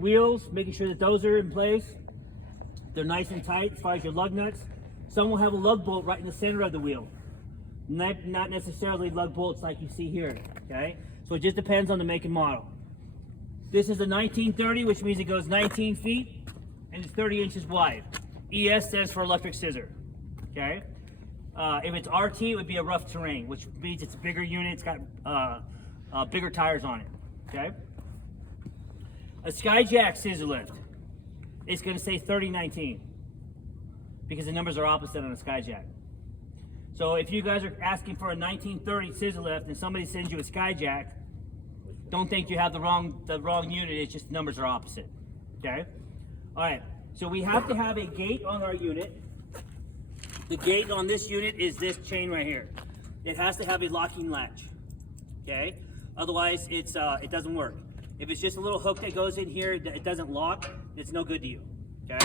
Wheels, making sure that those are in place. They're nice and tight as far as your lug nuts. Some will have a lug bolt right in the center of the wheel. Not necessarily lug bolts like you see here, okay? So it just depends on the make and model. This is a 1930, which means it goes 19 feet and it's 30 inches wide. ES stands for electric scissor, okay? If it's RT, it would be a rough terrain, which means it's a bigger unit, it's got bigger tires on it, okay? A Skyjack scissor lift, it's gonna say 3019 because the numbers are opposite on a Skyjack. So if you guys are asking for a 1930 scissor lift and somebody sends you a Skyjack, don't think you have the wrong unit, it's just the numbers are opposite, okay? All right, so we have to have a gate on our unit. The gate on this unit is this chain right here. It has to have a locking latch, okay? Otherwise, it doesn't work. If it's just a little hook that goes in here, it doesn't lock, it's no good to you, okay?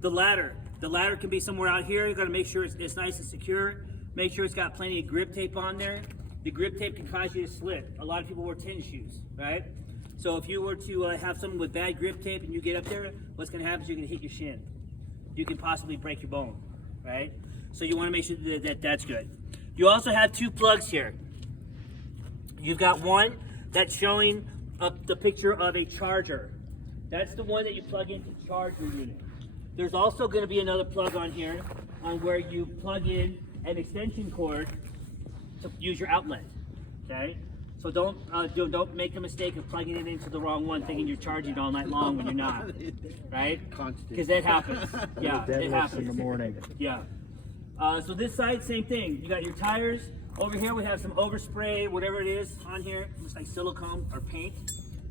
The ladder can be somewhere out here. You gotta make sure it's nice and secure. Make sure it's got plenty of grip tape on there. The grip tape can cause you to slip. A lot of people wear tennis shoes, right? So if you were to have someone with bad grip tape and you get up there, what's gonna happen is you're gonna hit your shin. You can possibly break your bone, right? So you wanna make sure that's good. You also have two plugs here. You've got one that's showing up the picture of a charger. That's the one that you plug in to charge your unit. There's also going to be another plug on here on where you plug in an extension cord to use your outlet, okay? So don't make the mistake of plugging it into the wrong one thinking you're charging all night long when you're not, right? Because that happens. Yeah, it happens. In the morning. Yeah. So this side, same thing. You got your tires. Over here we have some overspray, whatever it is on here. Looks like silicone or paint.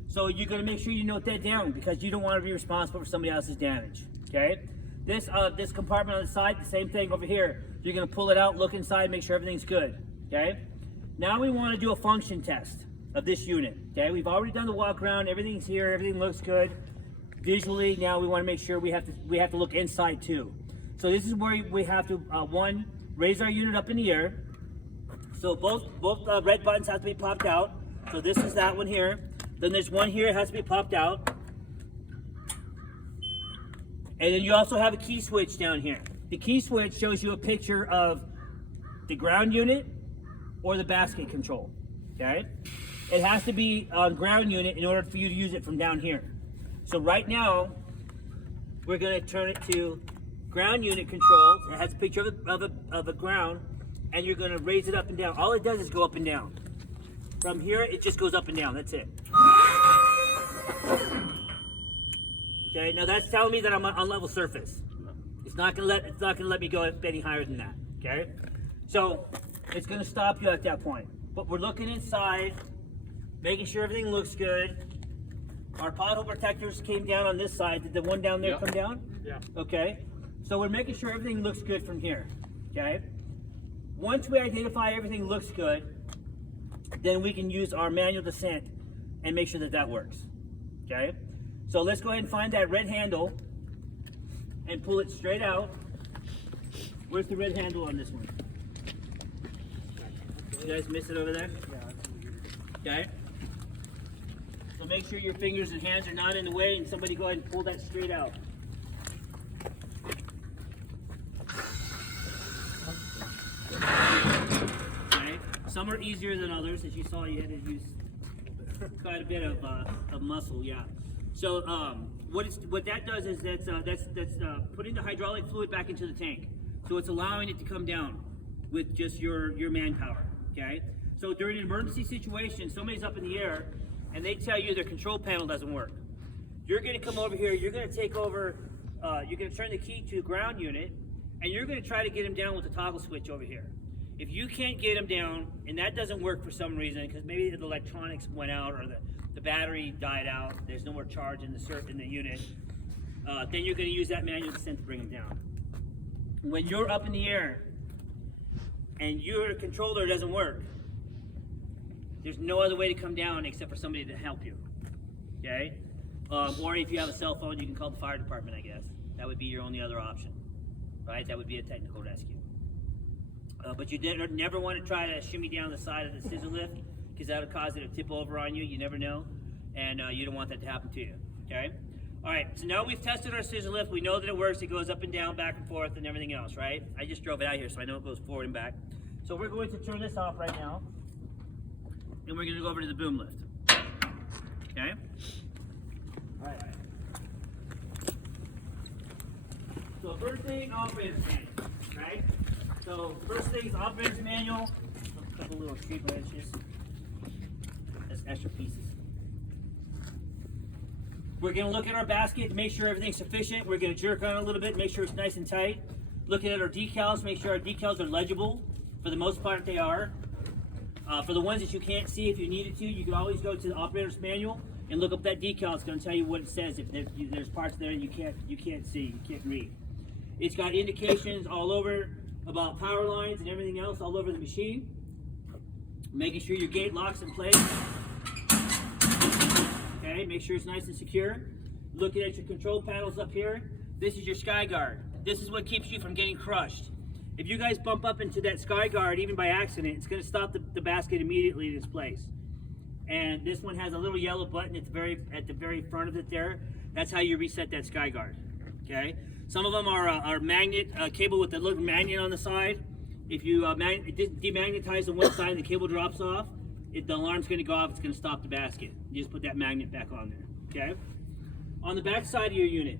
So you're gonna make sure you note that down because you don't want to be responsible for somebody else's damage, okay? This compartment on the side, the same thing over here. You're gonna pull it out, look inside, make sure everything's good, okay? Now we wanna do a function test of this unit, okay? We've already done the walk around, everything's here, everything looks good. Visually, now we wanna make sure we have to look inside too. So this is where we have to, one, raise our unit up in the air. So both red buttons have to be popped out. So this is that one here. Then there's one here, it has to be popped out. And then you also have a key switch down here. The key switch shows you a picture of the ground unit or the basket control, okay? It has to be on ground unit in order for you to use it from down here. So right now, we're gonna turn it to ground unit control. It has a picture of a ground, and you're gonna raise it up and down. All it does is go up and down. From here, it just goes up and down, that's it. Okay, now that's telling me that I'm on level surface. It's not gonna let me go any higher than that, okay? So, it's gonna stop you at that point. But we're looking inside, making sure everything looks good. Our pothole protectors came down on this side. Did the one down there come down? Yeah. Okay, so we're making sure everything looks good from here, okay? Once we identify everything looks good, then we can use our manual descent and make sure that works, okay? So let's go ahead and find that red handle and pull it straight out. Where's the red handle on this one? You guys miss it over there? Okay. So make sure your fingers and hands are not in the way, and somebody go ahead and pull that straight out. Okay. Some are easier than others. As you saw, you had to use quite a bit of muscle, yeah. So what that does is that's putting the hydraulic fluid back into the tank. So it's allowing it to come down with just your manpower, okay? So during an emergency situation, somebody's up in the air and they tell you their control panel doesn't work. You're gonna come over here, you're gonna take over, you're gonna turn the key to the ground unit, and you're gonna try to get him down with the toggle switch over here. If you can't get him down, and that doesn't work for some reason, because maybe the electronics went out or the battery died out, there's no more charge in the unit, then you're gonna use that manual descent to bring him down. When you're up in the air and your controller doesn't work, there's no other way to come down except for somebody to help you, okay? Or if you have a cell phone, you can call the fire department, I guess. That would be your only other option, right? That would be a technical rescue. But you never want to try to shimmy down the side of the scissor lift because that would cause it to tip over on you. You never know, and you don't want that to happen to you. Okay? All right, so now we've tested our scissor lift. We know that it works. It goes up and down, back and forth, and everything else, right? I just drove it out here, so I know it goes forward and back. So we're going to turn this off right now, and we're going to go over to the boom lift. Okay? All right. So first thing, operator's manual, right? So first thing is operator's manual. A couple little street wrenches. That's extra pieces. We're going to look at our basket to make sure everything's sufficient. We're going to jerk on it a little bit, make sure it's nice and tight. Looking at our decals, make sure our decals are legible. For the most part, they are. For the ones that you can't see, if you needed to, you can always go to the operator's manual and look up that decal. It's going to tell you what it says. If there's parts there you can't see, you can't read. It's got indications all over about power lines and everything else all over the machine. Making sure your gate locks in place. Okay, make sure it's nice and secure. Looking at your control panels up here, this is your sky guard. This is what keeps you from getting crushed. If you guys bump up into that sky guard, even by accident, it's going to stop the basket immediately in its place. And this one has a little yellow button at the very front of it there. That's how you reset that sky guard. Okay. Some of them are magnet cable with the little magnet on the side. If you demagnetize the one side and the cable drops off, the alarm's going to go off. It's going to stop the basket. You just put that magnet back on there. Okay. On the back side of your unit,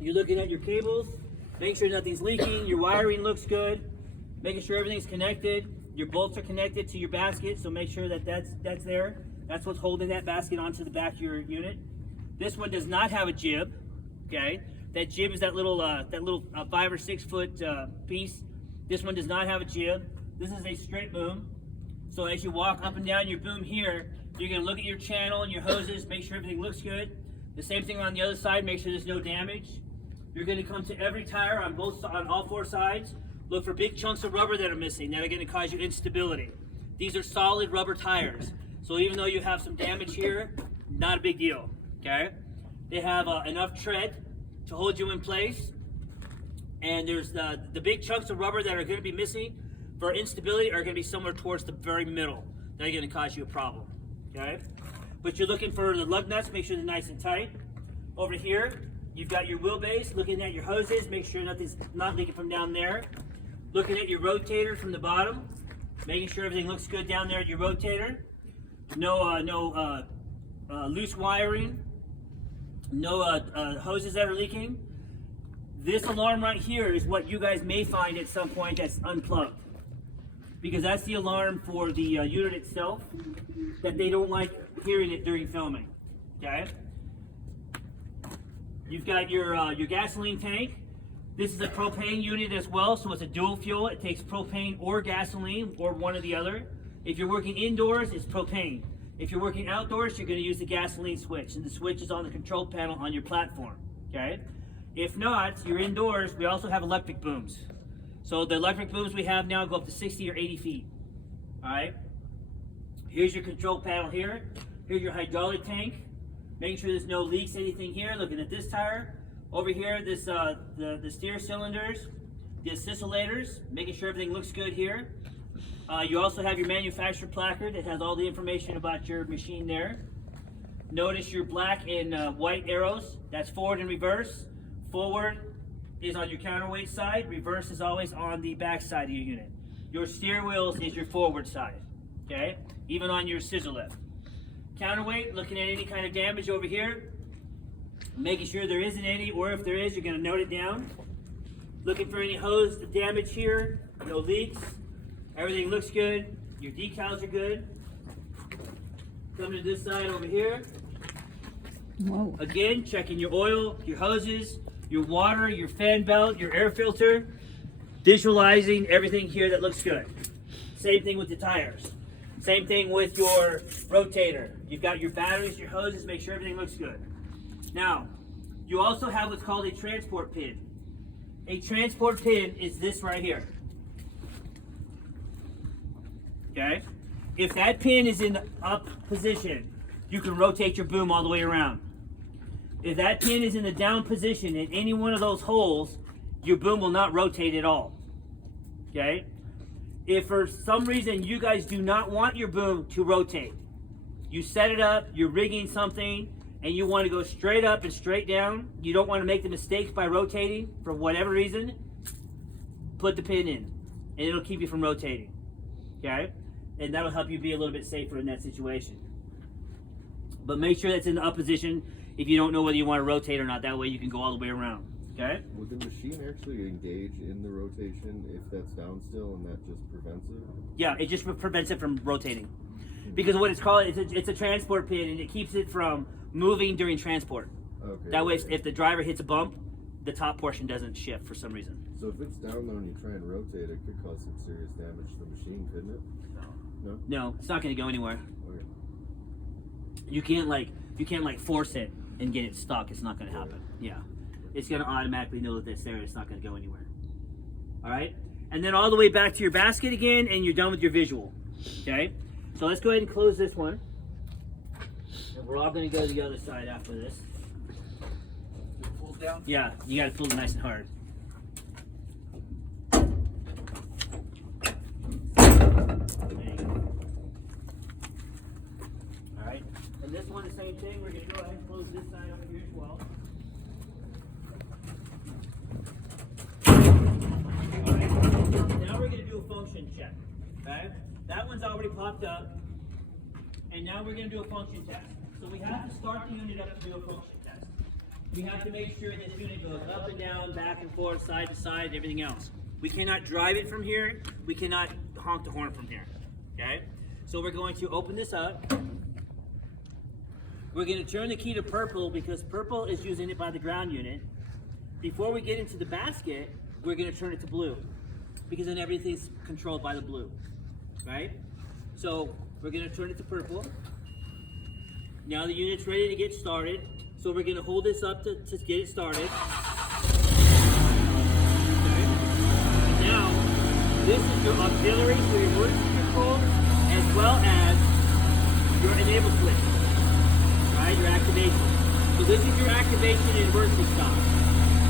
you're looking at your cables. Make sure nothing's leaking. Your wiring looks good. Making sure everything's connected. Your bolts are connected to your basket, so make sure that that's there. That's what's holding that basket onto the back of your unit. This one does not have a jib. Okay, that jib is that little 5 or 6 foot piece. This one does not have a jib. This is a straight boom. So as you walk up and down your boom here, you're going to look at your channel and your hoses, make sure everything looks good. The same thing on the other side, make sure there's no damage. You're going to come to every tire on all 4 sides. Look for big chunks of rubber that are missing that are going to cause you instability. These are solid rubber tires. So even though you have some damage here, not a big deal. Okay? They have enough tread to hold you in place. And there's the big chunks of rubber that are going to be missing for instability are going to be somewhere towards the very middle. They're going to cause you a problem. Okay? But you're looking for the lug nuts, make sure they're nice and tight. Over here, you've got your wheelbase, looking at your hoses, make sure nothing's not leaking from down there. Looking at your rotator from the bottom, making sure everything looks good down there at your rotator. No loose wiring, no hoses that are leaking. This alarm right here is what you guys may find at some point that's unplugged, because that's the alarm for the unit itself, that they don't like hearing it during filming. Okay. You've got your gasoline tank. This is a propane unit as well, so it's a dual fuel. It takes propane or gasoline, or one or the other. If you're working indoors, it's propane. If you're working outdoors, you're going to use the gasoline switch, and the switch is on the control panel on your platform. Okay. If not, you're indoors, we also have electric booms. So the electric booms we have now go up to 60 or 80 feet. All right. Here's your control panel here. Here's your hydraulic tank. Making sure there's no leaks, anything here. Looking at this tire. Over here, this the steer cylinders, the oscillators, making sure everything looks good here. You also have your manufacturer placard that has all the information about your machine there. Notice your black and white arrows. That's forward and reverse. Forward is on your counterweight side. Reverse is always on the back side of your unit. Your steer wheels is your forward side. Okay, even on your scissor lift. Counterweight, looking at any kind of damage over here, making sure there isn't any, or if there is, you're going to note it down. Looking for any hose damage here, no leaks. Everything looks good. Your decals are good. Coming to this side over here. Whoa. Again, checking your oil, your hoses, your water, your fan belt, your air filter. Visualizing everything here that looks good. Same thing with the tires. Same thing with your rotator. You've got your batteries, your hoses, make sure everything looks good. Now, you also have what's called a transport pin. A transport pin is this right here. Okay? If that pin is in the up position, you can rotate your boom all the way around. If that pin is in the down position in any one of those holes, your boom will not rotate at all. Okay? If for some reason you guys do not want your boom to rotate, you set it up, you're rigging something, and you want to go straight up and straight down, you don't want to make the mistakes by rotating for whatever reason, put the pin in, and it'll keep you from rotating, okay? And that'll help you be a little bit safer in that situation. But make sure that's in the up position if you don't know whether you want to rotate or not. That way you can go all the way around, okay? Would the machine actually engage in the rotation if that's down still and that just prevents it? Yeah, it just prevents it from rotating. Because what it's called, it's a transport pin, and it keeps it from moving during transport. Okay. That way, if the driver hits a bump, the top portion doesn't shift for some reason. So if it's down there and you try and rotate, it could cause some serious damage to the machine, couldn't it? No? No, it's not going to go anywhere. Okay. You can't like force it and get it stuck. It's not going to happen. Yeah, it's going to automatically know that it's there. It's not going to go anywhere. All right, and then all the way back to your basket again, and you're done with your visual. Okay, so let's go ahead and close this one. And we're all going to go to the other side after this. Pull down. Yeah, you got to pull it nice and hard. There you go. All right, and this one, the same thing. We're going to go ahead and close this side over here as well. All right, now we're going to do a function check. Okay, that one's already popped up, and now we're going to do a function test. So we have to start the unit up to do a function test. We have to make sure this unit goes up and down, back and forth, side to side, everything else. We cannot drive it from here. We cannot honk the horn from here. Okay? So we're going to open this up. We're going to turn the key to purple because purple is using it by the ground unit. Before we get into the basket, we're going to turn it to blue because then everything's controlled by the blue. Right? So we're going to turn it to purple. Now the unit's ready to get started. So we're going to hold this up to get it started. Okay. And now, this is your auxiliary, so your emergency control, as well as your enable switch. Right, your activation. So this is your activation and emergency stop.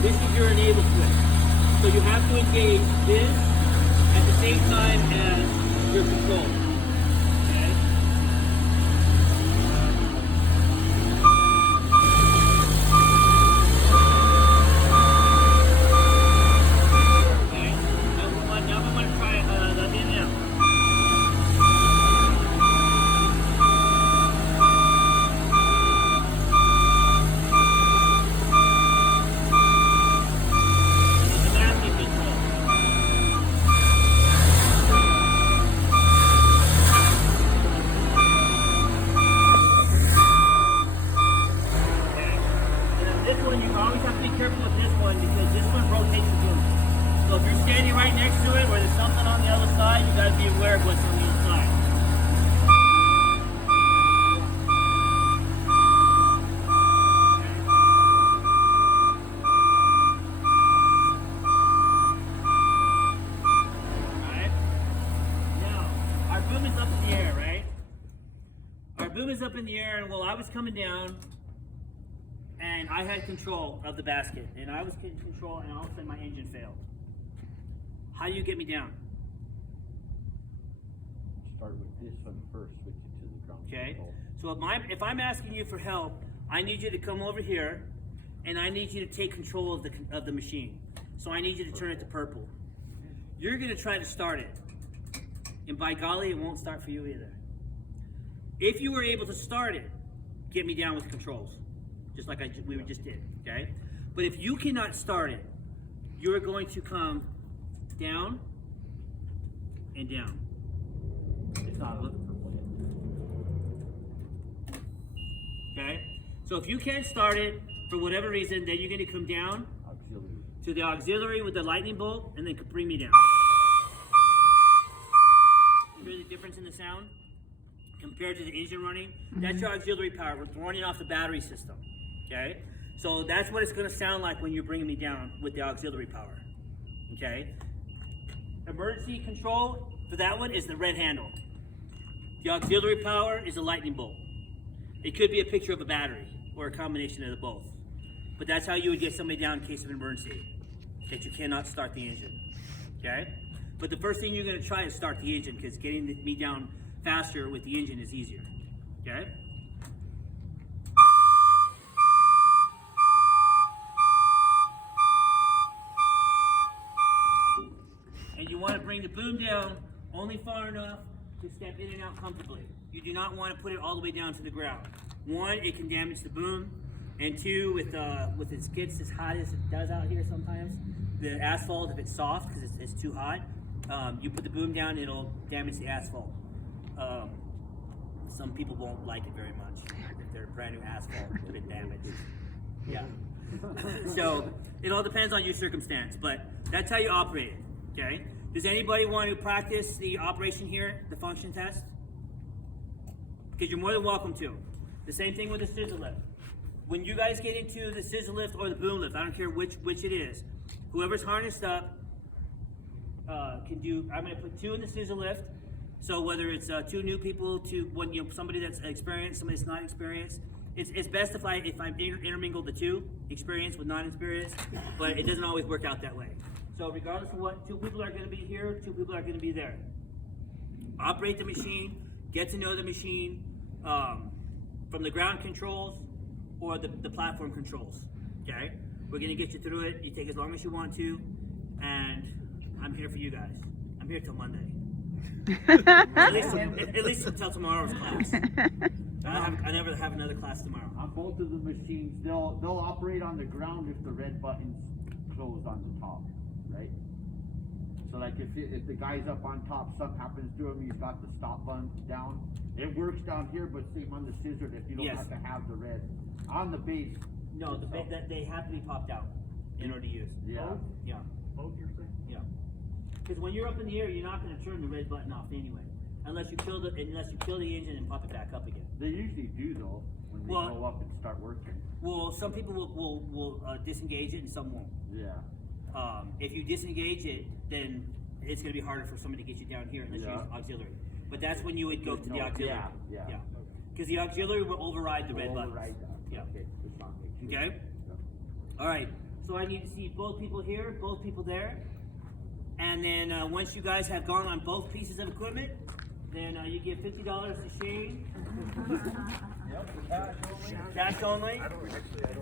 This is your enable switch. So you have to engage this at the same time as your control. Up in the air, and well, I was coming down and I had control of the basket and I was in control, and all of a sudden my engine failed. How do you get me down? Start with this one first, switch it to the ground. Okay, control. so if I'm asking you for help, I need you to come over here and I need you to take control of the machine. So I need you to turn it to purple. You're going to try to start it, and by golly, it won't start for you either. If you were able to start it, get me down with controls, just like we just did, okay? But if you cannot start it, you're going to come down and down. It's not looking for it. Okay? So if you can't start it, for whatever reason, then you're going to come down Auxiliary. to the auxiliary with the lightning bolt, and then bring me down. You hear the difference in the sound? Compared to the engine running, that's your auxiliary power. We're running off the battery system, okay? So that's what it's gonna sound like when you're bringing me down with the auxiliary power, okay? Emergency control for that one is the red handle. The auxiliary power is a lightning bolt. It could be a picture of a battery or a combination of the both. But that's how you would get somebody down in case of an emergency, that you cannot start the engine, okay? But the first thing you're gonna try is start the engine, because getting me down faster with the engine is easier, okay? bring the boom down only far enough to step in and out comfortably. You do not want to put it all the way down to the ground. One, it can damage the boom, and two, with it gets as hot as it does out here sometimes, the asphalt, if it's soft because it's too hot, you put the boom down, it'll damage the asphalt. Some people won't like it very much. If they're brand new asphalt, it's been damaged. Yeah. So it all depends on your circumstance, but that's how you operate it. Okay. Does anybody want to practice the operation here, the function test? Because you're more than welcome to. The same thing with the scissor lift. When you guys get into the scissor lift or the boom lift, I don't care which it is, whoever's harnessed up can do. I'm going to put 2 in the scissor lift. So whether it's 2 new people to somebody that's experienced, somebody that's not experienced, it's best if I intermingle the 2, experienced with non-experienced, but it doesn't always work out that way. So regardless of what, 2 people are going to be here, 2 people are going to be there. Operate the machine, get to know the machine from the ground controls or the platform controls. Okay, we're going to get you through it. You take as long as you want to, and I'm here for you guys. I'm here till Monday. at least until tomorrow's class. I never have another class tomorrow. On both of the machines, they'll operate on the ground if the red button's closed on the top, right? So like if the guy's up on top, something happens to him, he's got the stop button down. It works down here, but same on the scissor if you don't Yes. have to have the red. On the base. No, they have to be popped out in order to use. Yeah. Yeah. Both you're saying? Yeah. Because when you're up in the air, you're not going to turn the red button off anyway, unless you kill the engine and pop it back up again. They usually do though, when they Well- go up and start working. Well, some people will disengage it and some won't. Yeah. If you disengage it, then it's going to be harder for somebody to get you down here unless you Yeah. use auxiliary. But that's when you would go to the No, auxiliary. yeah. Because the auxiliary will override the red buttons. Override that. Yeah. Okay, just not make sure. Okay? All right. So I need to see both people here, both people there. And then once you guys have gone on both pieces of equipment, then you give $50 to Shane. Yep, cash only. Cash only.